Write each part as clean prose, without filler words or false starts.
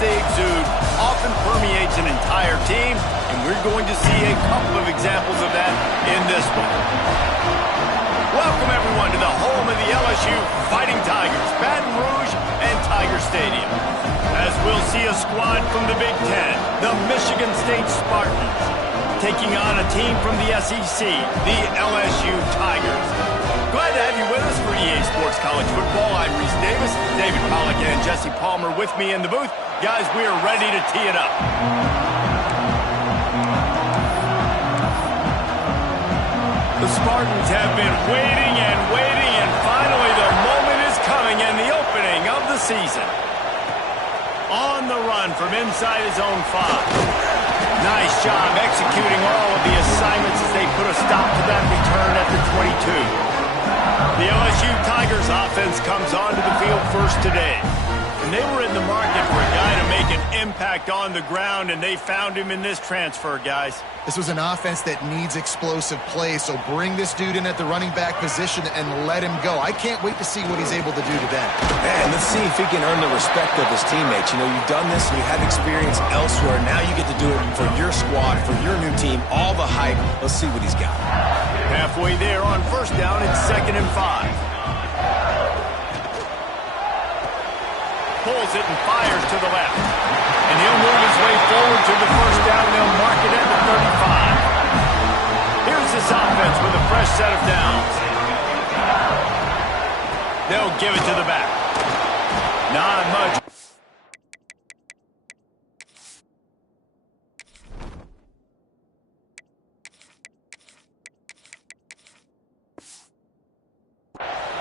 they exude often permeates an entire team, and we're going to see a couple of examples of that in this one. Welcome, everyone, to the home of the LSU Fighting Tigers, Baton Rouge and Tiger Stadium. As we'll see a squad from the Big Ten, the Michigan State Spartans, taking on a team from the SEC, the LSU Tigers. Glad to have you with us for EA Sports College Football. I'm Reese Davis, David Pollack and Jesse Palmer with me in the booth. Guys, we are ready to tee it up. The Spartans have been waiting, and finally the moment is coming and the opening of the season. On the run from inside his own 5. Nice job executing all of the assignments as they put a stop to that return at the 22. The LSU Tigers offense comes onto the field first today. And they were in the market for a guy to make an impact on the ground, and they found him in this transfer, guys. This was an offense that needs explosive plays, so bring this dude in at the running back position and let him go. I can't wait to see what he's able to do today. Man, let's see if he can earn the respect of his teammates. You know, you've done this and you have experience elsewhere. Now you get to do it for your squad, for your new team, all the hype. Let's see what he's got. Halfway there on first down, it's 2nd and 5. Pulls it and fires to the left. And he'll move his way forward to the first down. They'll mark it at the 35. Here's this offense with a fresh set of downs. They'll give it to the back. Not much.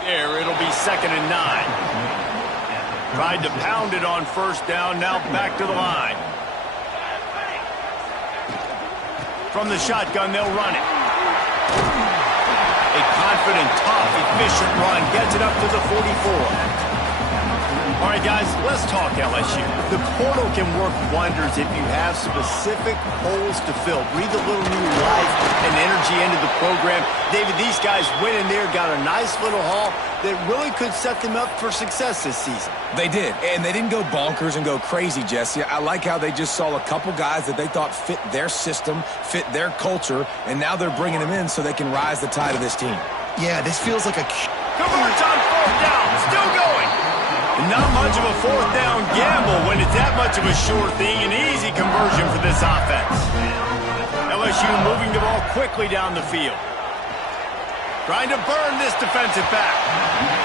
There, it'll be 2nd and 9. Tried to pound it on first down, now back to the line. From the shotgun, they'll run it. A confident, tough, efficient run gets it up to the 44. All right, guys, let's talk LSU. The portal can work wonders if you have specific holes to fill. Breathe a little new life and energy into the program. David, these guys went in there, got a nice little haul that really could set them up for success this season. They did, and they didn't go bonkers and go crazy, Jesse. I like how they just saw a couple guys that they thought fit their system, fit their culture, and now they're bringing them in so they can rise the tide of this team. Yeah, this feels like a... Converts on 4th down, still going. Not much of a 4th down gamble when it's that much of a sure thing, an easy conversion for this offense. LSU moving the ball quickly down the field. Trying to burn this defensive back.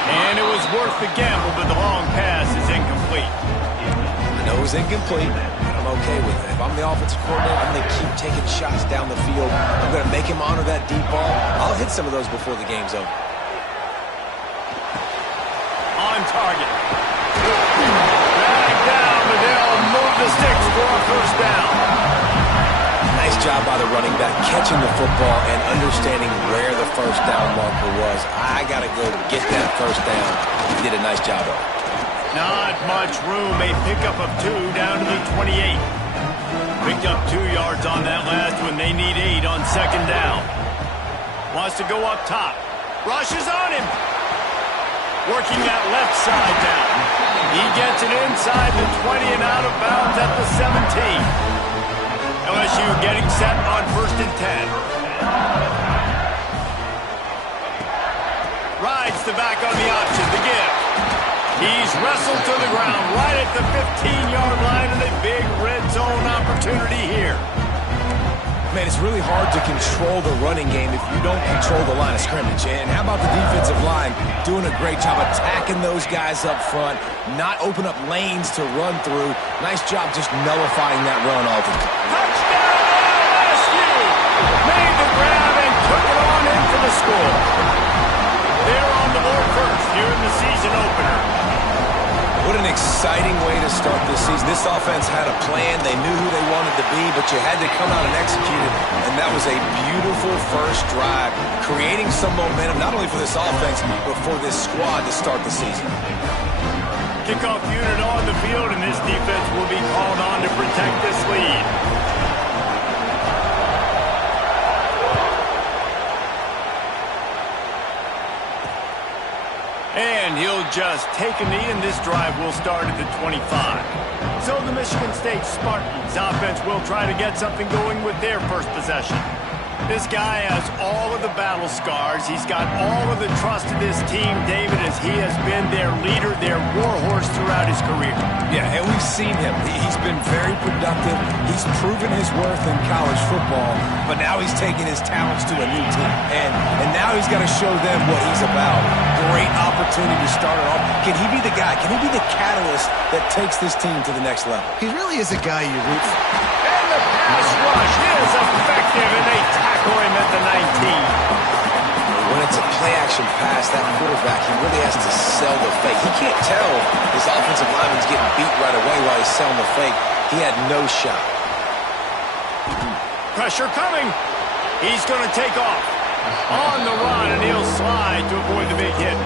And it was worth the gamble, but the long pass is incomplete. I know it was incomplete, but I'm okay with it. If I'm the offensive coordinator, I'm going to keep taking shots down the field. I'm going to make him honor that deep ball. I'll hit some of those before the game's over. On target. Back down, but they'll move the sticks for a first down. Nice job by the running back, catching the football and understanding where the first down marker was. I got to go get that first down. He did a nice job of it. Not much room. A pickup of 2 down to the 28. Picked up 2 yards on that last one. They need 8 on 2nd down. Wants to go up top. Rushes on him. Working that left side down. He gets it inside the 20 and out of bounds at the 17. LSU getting set on 1st and 10. Rides the back on the option to give. He's wrestled to the ground right at the 15-yard line, and a big red zone opportunity here. Man, it's really hard to control the running game if you don't control the line of scrimmage. And how about the defensive line doing a great job attacking those guys up front, not open up lanes to run through. Nice job just nullifying that run altogether. Touchdown, LSU! Made the grab and took it on in for the score. They're on the board first here in the season opener. What an exciting way to start this season. This offense had a plan. They knew who they wanted to be, but you had to come out and execute it. And that was a beautiful first drive, creating some momentum, not only for this offense, but for this squad to start the season. Kickoff unit on the field, and this defense will be called on to protect this lead. And And he'll just take a knee, and this drive will start at the 25. So the Michigan State Spartans offense will try to get something going with their first possession. This guy has all of the battle scars. He's got all of the trust of this team, David, as he has been their leader, their warhorse throughout his career. Yeah, and we've seen him. He's been very productive. He's proven his worth in college football, but now he's taking his talents to a new team. And now he's got to show them what he's about. Great opportunity to start it off. Can he be the guy? Can he be the catalyst that takes this team to the next level? He really is a guy you root for. And the pass rush is effective, and they tackle him at the 19. When it's a play-action pass, that quarterback, he really has to sell the fake. He can't tell his offensive lineman's getting beat right away while he's selling the fake. He had no shot. Pressure coming. He's going to take off. On the run, and he'll slide to avoid the big hit.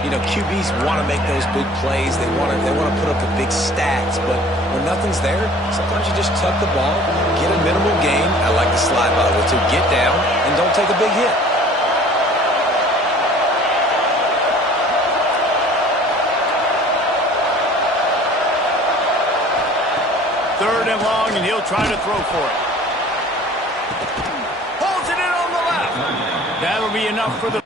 You know, QBs want to make those big plays. They want to put up the big stats, but when nothing's there, sometimes you just tuck the ball, get a minimal gain. I like the slide, by the way, too. Get down and don't take a big hit. Third and long, and he'll try to throw for it. Holds it in on the left. That'll be enough for the...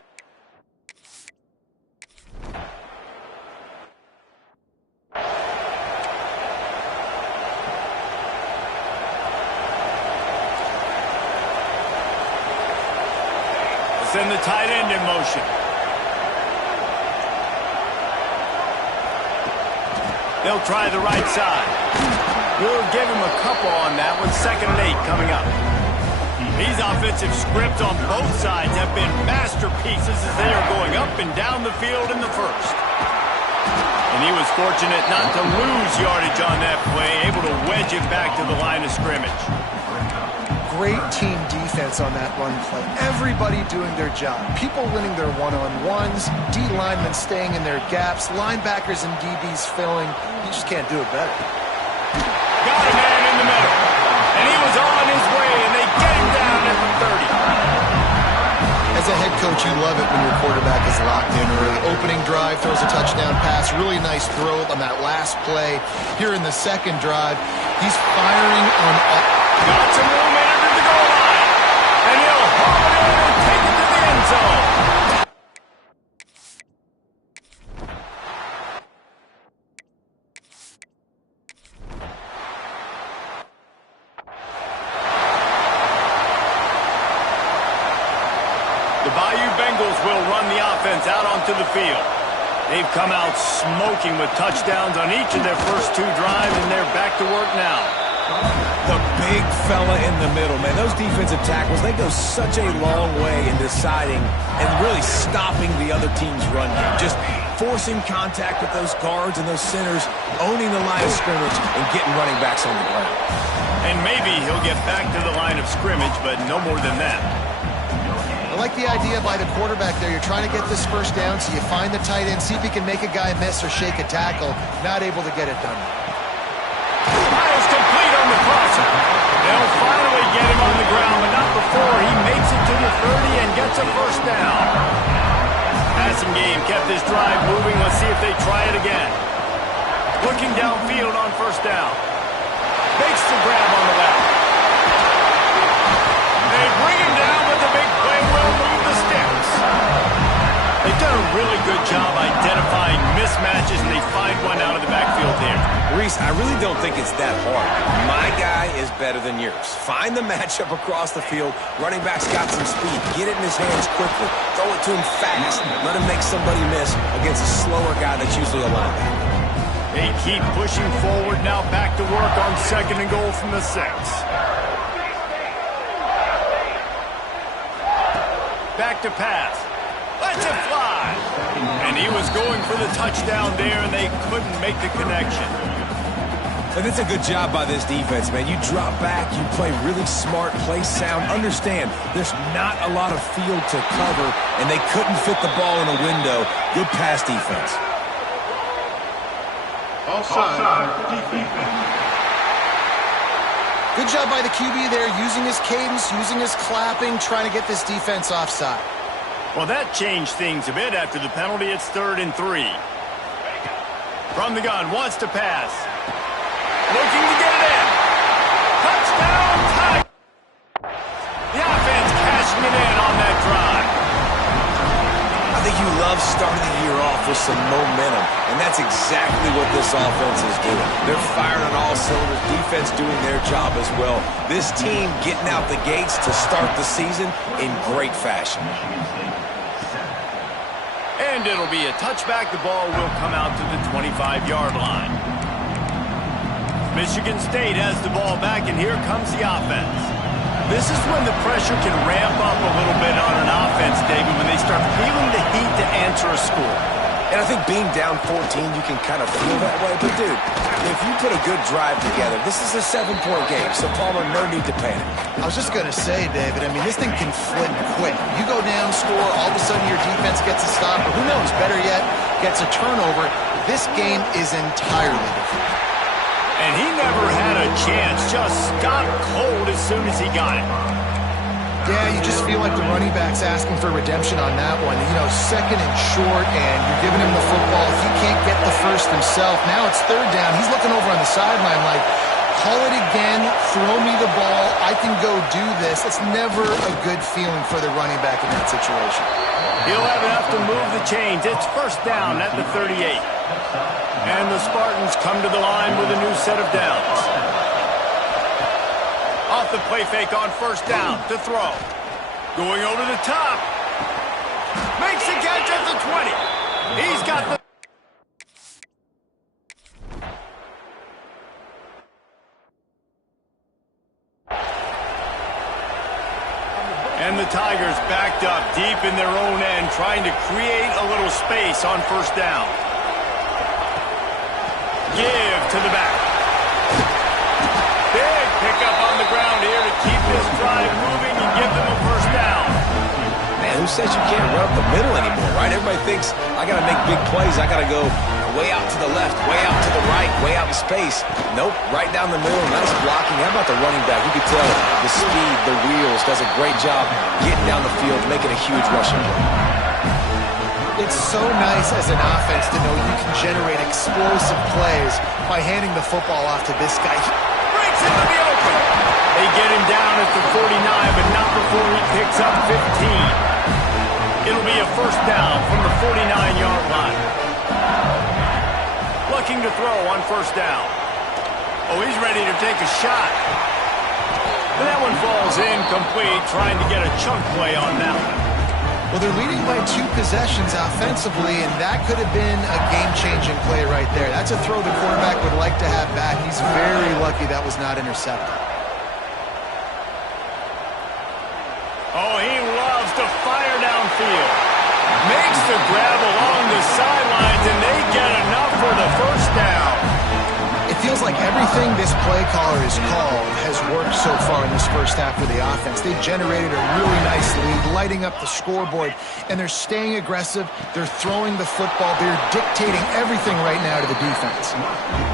Send the tight end in motion. They'll try the right side. We'll give him a couple on that one. 2nd and 8 coming up. These offensive scripts on both sides have been masterpieces as they are going up and down the field in the first. And he was fortunate not to lose yardage on that play, able to wedge it back to the line of scrimmage. Great team defense on that run play. Everybody doing their job. People winning their one-on-ones, D linemen staying in their gaps, linebackers and DBs filling. You just can't do it better. Got a man in the middle. And he was on his way, and they get him down at the 30. As a head coach, you love it when your quarterback is locked in early. Opening drive, throws a touchdown pass. Really nice throw on that last play. Here in the second drive, he's firing on all... Got some room under the goal line. And he'll haul it in and take it to the end zone. The Bayou Bengals will run the offense out onto the field. They've come out smoking with touchdowns on each of their first 2 drives, and they're back to work now. The big fella in the middle, man. Those defensive tackles, they go such a long way in deciding and really stopping the other team's run game. Just forcing contact with those guards and those centers, owning the line of scrimmage, and getting running backs on the ground. And maybe he'll get back to the line of scrimmage, but no more than that. I like the idea by the quarterback there. You're trying to get this first down, so you find the tight end, see if he can make a guy miss or shake a tackle. Not able to get it done. Miles complete on the crosser. They'll finally get him on the ground, but not before he makes it to the 30 and gets a first down. Passing game kept this drive moving. Let's see if they try it again. Looking downfield on first down. Makes the grab on the left. They bring him down, but the big play will move the sticks. They've done a really good job identifying mismatches, and they find one out of the backfield here. Reese, I really don't think it's that hard. My guy is better than yours. Find the matchup across the field. Running back's got some speed. Get it in his hands quickly. Throw it to him fast. Let him make somebody miss against a slower guy that's usually a linebacker. They keep pushing forward now, back to work on 2nd and goal from the 6. Back to pass. Lets it fly. And he was going for the touchdown there, and they couldn't make the connection. And it's a good job by this defense, man. You drop back, you play really smart, play sound. Understand, there's not a lot of field to cover, and they couldn't fit the ball in a window. Good pass defense. Offside. Good job by the QB there, using his cadence, using his clapping, trying to get this defense offside. Well, that changed things a bit after the penalty. It's 3rd and 3. From the gun, wants to pass. Looking to get it in. Touchdown, Tigers! The offense cashing it in on that drive. I think you love starting the year off with some momentum, and that's exactly what this offense is doing. They're firing on all cylinders, defense doing their job as well. This team getting out the gates to start the season in great fashion. And it'll be a touchback. The ball will come out to the 25-yard line. Michigan State has the ball back, and here comes the offense. This is when the pressure can ramp up a little bit on an offense, David, when they start feeling the heat to answer a score. And I think being down 14, you can kind of feel that way. But, dude, if you put a good drive together, this is a 7-point game, so, Palmer, no need to panic. I was just going to say, David, I mean, this thing can flip quick. You go down, score, all of a sudden your defense gets a stop, or who knows, better yet, gets a turnover. This game is entirely different. And he never had a chance, just stopped cold as soon as he got it. Yeah, you just feel like the running back's asking for redemption on that one. You know, 2nd and short, and you're giving him the football. He can't get the first himself. Now it's 3rd down. He's looking over on the sideline like, call it again, throw me the ball, I can go do this. It's never a good feeling for the running back in that situation. He'll have enough to move the chains. It's 1st down at the 38. And the Spartans come to the line with a new set of downs. Off the play fake on 1st down to throw. Going over the top. Makes the catch at the 20. He's got the... And the Tigers backed up deep in their own end, trying to create a little space on 1st down. Give to the back. Big pickup on the ground here to keep this drive moving and give them a 1st down. Man, who says you can't run up the middle anymore, right? Everybody thinks, I got to make big plays. I got to go way out to the left, way out to the right, way out in space. Nope, right down the middle. Nice blocking. How about the running back? You can tell the speed, the wheels, does a great job getting down the field, making a huge rushing play. It's so nice as an offense to know you can generate explosive plays by handing the football off to this guy. Breaks into the open. They get him down at the 49, but not before he picks up 15. It'll be a 1st down from the 49-yard line. Looking to throw on 1st down. Oh, he's ready to take a shot. But that one falls incomplete, trying to get a chunk play on that one. Well, they're leading by 2 possessions offensively, and that could have been a game-changing play right there. That's a throw the quarterback would like to have back. He's very lucky that was not intercepted. Oh, he loves to fire downfield. Makes the grab along the sidelines, and they get enough for the 1st down. It feels like everything this play caller has called has worked so far in this 1st half for the offense. They've generated a really nice lead, lighting up the scoreboard, and they're staying aggressive. They're throwing the football. They're dictating everything right now to the defense.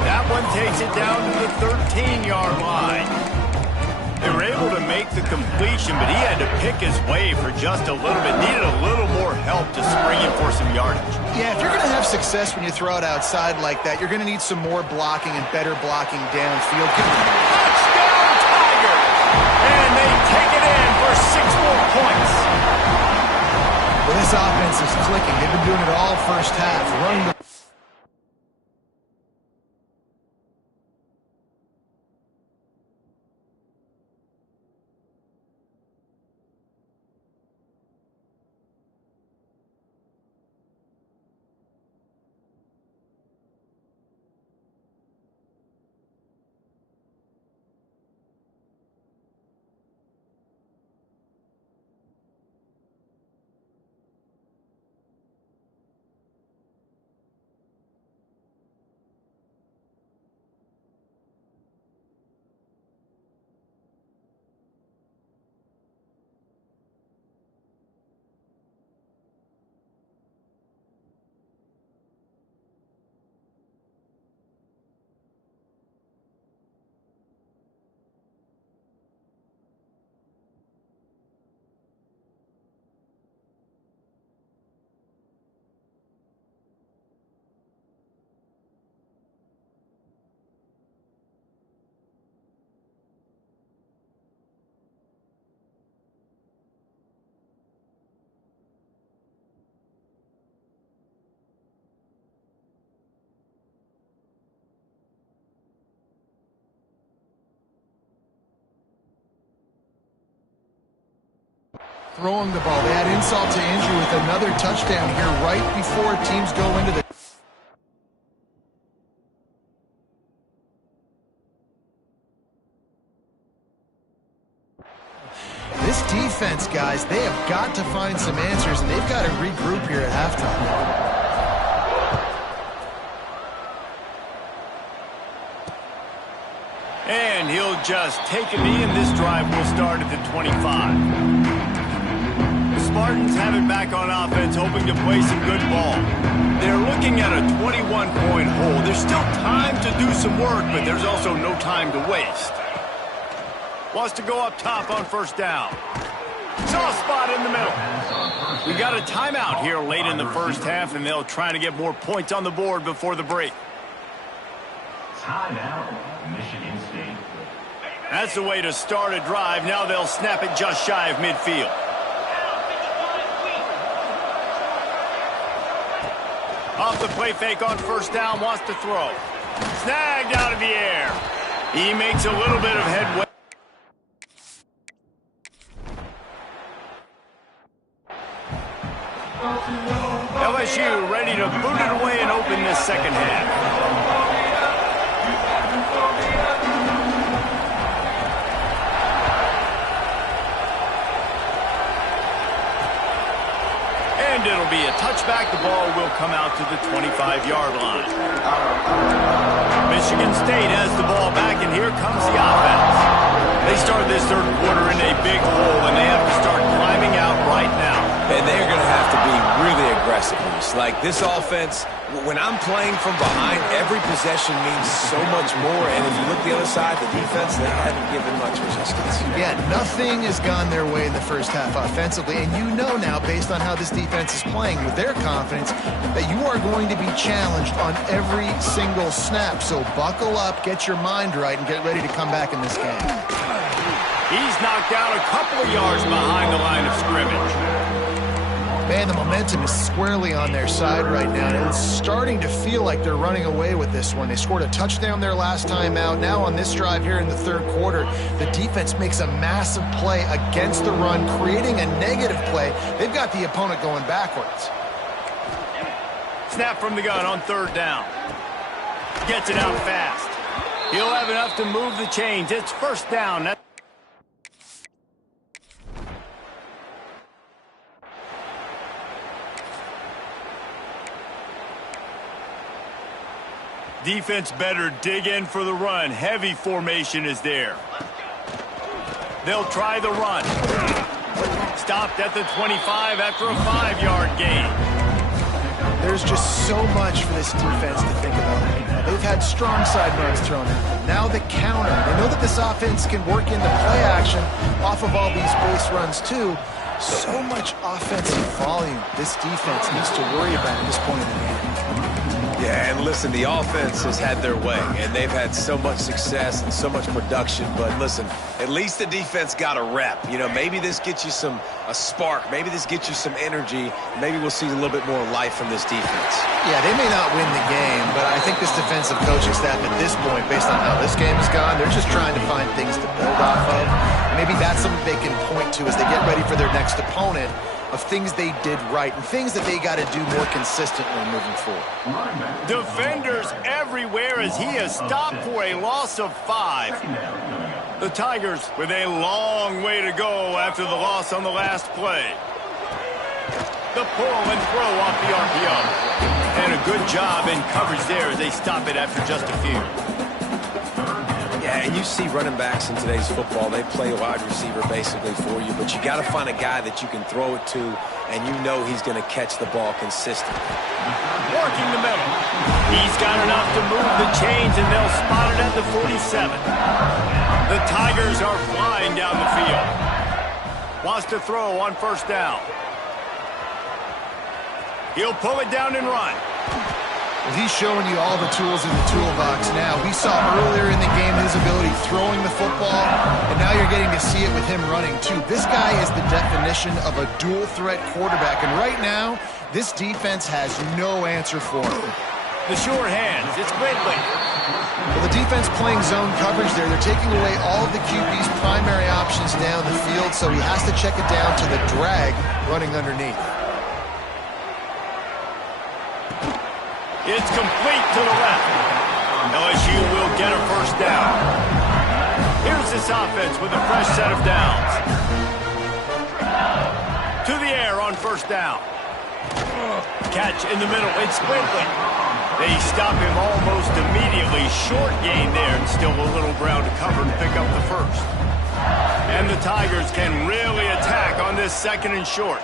That one takes it down to the 13-yard line. They were able to make the completion, but he had to pick his way for just a little bit. Needed a little more help to spring in for some yardage. Yeah, if you're going to have success when you throw it outside like that, you're going to need some more blocking and better blocking downfield. Touchdown, Tigers! And they take it in for 6 more points. Well, this offense is clicking. They've been doing it all 1st half. Running the throwing the ball. They add insult to injury with another touchdown here right before teams go into the... This defense, guys, they have got to find some answers, and they've got to regroup here at halftime. And he'll just take a knee, and this drive will start at the 25. The Spartans have it back on offense, hoping to play some good ball. They're looking at a 21-point hole. There's still time to do some work, but there's also no time to waste. Wants to go up top on first down. Soft spot in the middle. We got a timeout here late in the first half, and they'll try to get more points on the board before the break. Timeout, Michigan State. That's the way to start a drive. Now they'll snap it just shy of midfield. Off the play fake on first down, wants to throw. Snagged out of the air. He makes a little bit of headway. LSU ready to boot it away and open this second half. And it'll be a touchback. The ball will come out to the 25-yard line. Michigan State has the ball back, and here comes the offense. They start this third quarter in a big hole, and they have to start climbing out right now. And they're going to have to be really aggressive. Like this offense, when I'm playing from behind, every possession means so much more. And if you look the other side, the defense, they haven't given much resistance. Yeah, nothing has gone their way in the first half offensively. And you know now, based on how this defense is playing with their confidence, that you are going to be challenged on every single snap. So buckle up, get your mind right, and get ready to come back in this game. He's knocked out a couple of yards behind the line of scrimmage. Man, the momentum is squarely on their side right now, and it's starting to feel like they're running away with this one. They scored a touchdown their last time out. Now on this drive here in the third quarter, the defense makes a massive play against the run, creating a negative play. They've got the opponent going backwards. Snap from the gun on third down. Gets it out fast. He'll have enough to move the chains. It's first down. Defense better dig in for the run. Heavy formation is there. They'll try the run. Stopped at the 25 after a 5-yard gain. There's just so much for this defense to think about right now. They've had strong side runs thrown at them. Now the counter. They know that this offense can work into play action off of all these base runs too. So much offensive volume this defense needs to worry about at this point in the game. Yeah, and listen, the offense has had their way, and they've had so much success and so much production. But listen, at least the defense got a rep. You know, maybe this gets you a spark. Maybe this gets you some energy. Maybe we'll see a little bit more life from this defense. Yeah, they may not win the game, but I think this defensive coaching staff at this point, based on how this game has gone, they're just trying to find things to build off of. Maybe that's something they can point to as they get ready for their next opponent, of things they did right and things that they got to do more consistently moving forward. Defenders everywhere as he is stopped for a loss of 5. The Tigers with a long way to go after the loss on the last play. The pull and throw off the RPO. And a good job in coverage there as they stop it after just a few. Yeah, and you see running backs in today's football, they play wide receiver basically for you, but you got to find a guy that you can throw it to, and you know he's going to catch the ball consistently. Working the middle. He's got enough to move the chains, and they'll spot it at the 47. The Tigers are flying down the field. Wants to throw on first down. He'll pull it down and run. Well, he's showing you all the tools in the toolbox now. We saw earlier in the game his ability throwing the football, and now you're getting to see it with him running too. This guy is the definition of a dual-threat quarterback, and right now, this defense has no answer for him. The short hands, it's Ridley. Well, the defense playing zone coverage there. They're taking away all of the QB's primary options down the field, so he has to check it down to the drag running underneath. It's complete to the left. LSU will get a first down. Here's this offense with a fresh set of downs. To the air on first down. Catch in the middle. It's Quigley. They stop him almost immediately. Short gain there, and still a little ground to cover to pick up the first. And the Tigers can really attack on this second and short.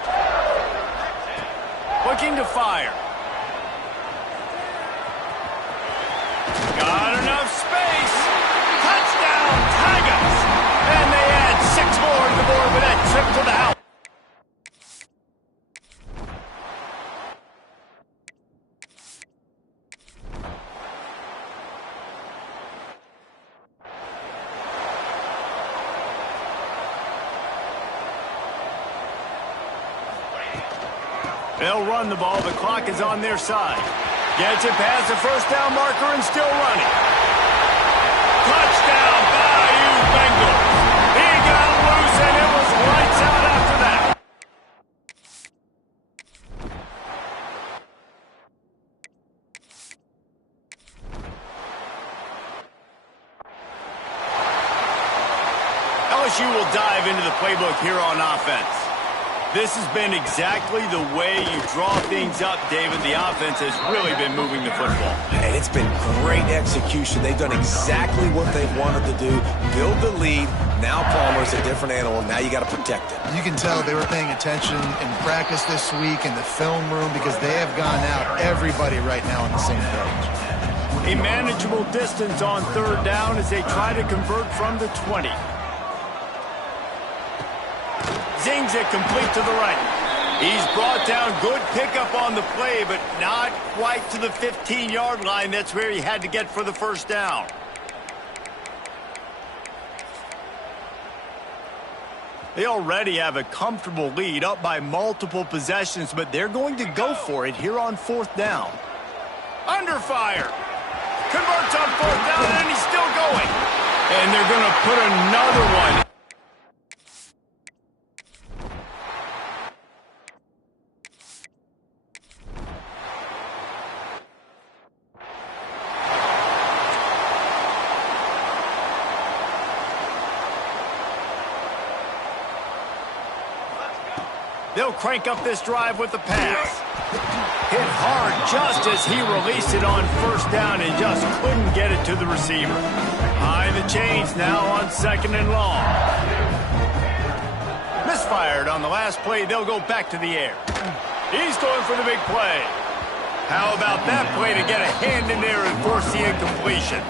Looking to fire. Got enough space. Touchdown, Tigers. And they add 6 more to the board with that trip to the house. They'll run the ball. The clock is on their side. Gets it past the first down marker and still running. Touchdown, Bayou Bengals. He got loose and it was lights out after that. LSU will dive into the playbook here on offense. This has been exactly the way you draw things up, David. The offense has really been moving the football. And it's been great execution. They've done exactly what they wanted to do. Build the lead. Now Palmer's a different animal. Now you got to protect it. You can tell they were paying attention in practice this week in the film room because they have gone out, everybody right now on the same page. A manageable distance on third down as they try to convert from the 20. Zings it complete to the right. He's brought down. Good pickup on the play, but not quite to the 15-yard line. That's where he had to get for the first down. They already have a comfortable lead, up by multiple possessions, but they're going to go for it here on fourth down. Under fire. Converts on fourth down, and he's still going. And they're going to put another one. They'll crank up this drive with the pass. Hit hard just as he released it on first down and just couldn't get it to the receiver. High the chains now on second and long. Misfired on the last play. They'll go back to the air. He's going for the big play. How about that play to get a hand in there and force the incompletion?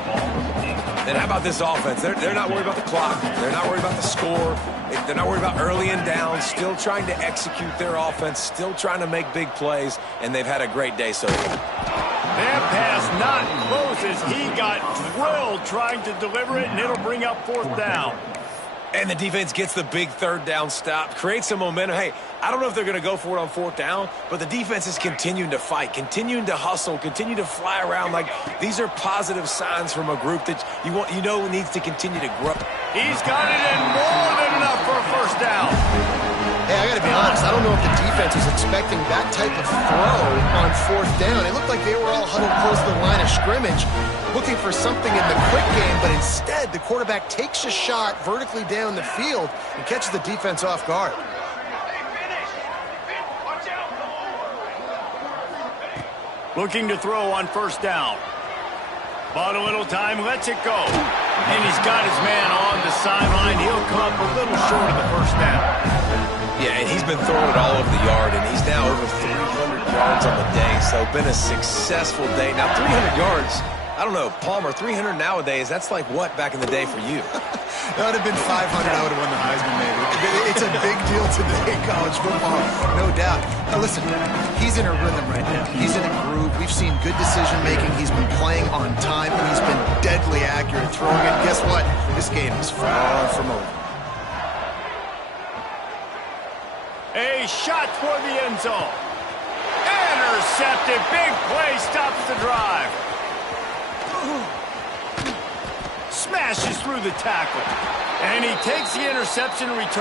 And how about this offense? They're not worried about the clock. They're not worried about the score. They're not worried about early and down. Still trying to execute their offense. Still trying to make big plays. And they've had a great day so far. That pass not close as he got drilled trying to deliver it, and it'll bring up fourth down. And the defense gets the big third down stop, creates some momentum. Hey, I don't know if they're going to go for it on fourth down, but the defense is continuing to fight, continuing to hustle, continue to fly around. Like, these are positive signs from a group that you know needs to continue to grow. He's got it in more than enough for a first down. Hey, I got to be honest. I don't know if the defense was expecting that type of throw on fourth down. It looked like they were all huddled close to the line of scrimmage, looking for something in the quick game, but instead the quarterback takes a shot vertically down the field and catches the defense off guard. Looking to throw on first down. Bought a little time, lets it go. And he's got his man on the sideline. He'll come a little short of the first down. Yeah, and he's been throwing it all over the yard, and he's now over 300 yards on the day, so been a successful day. Now, 300 yards, I don't know, Palmer, 300 nowadays, that's like what back in the day for you? That would have been 500. I would have won the Heisman, maybe. It's a big deal today, college football, no doubt. Now, listen, he's in a rhythm right now. He's in a groove. We've seen good decision-making. He's been playing on time, and he's been deadly accurate throwing it. Guess what? This game is far from over. A shot toward the end zone. Intercepted. Big play stops the drive. smashes through the tackle. And he takes the interception and returns.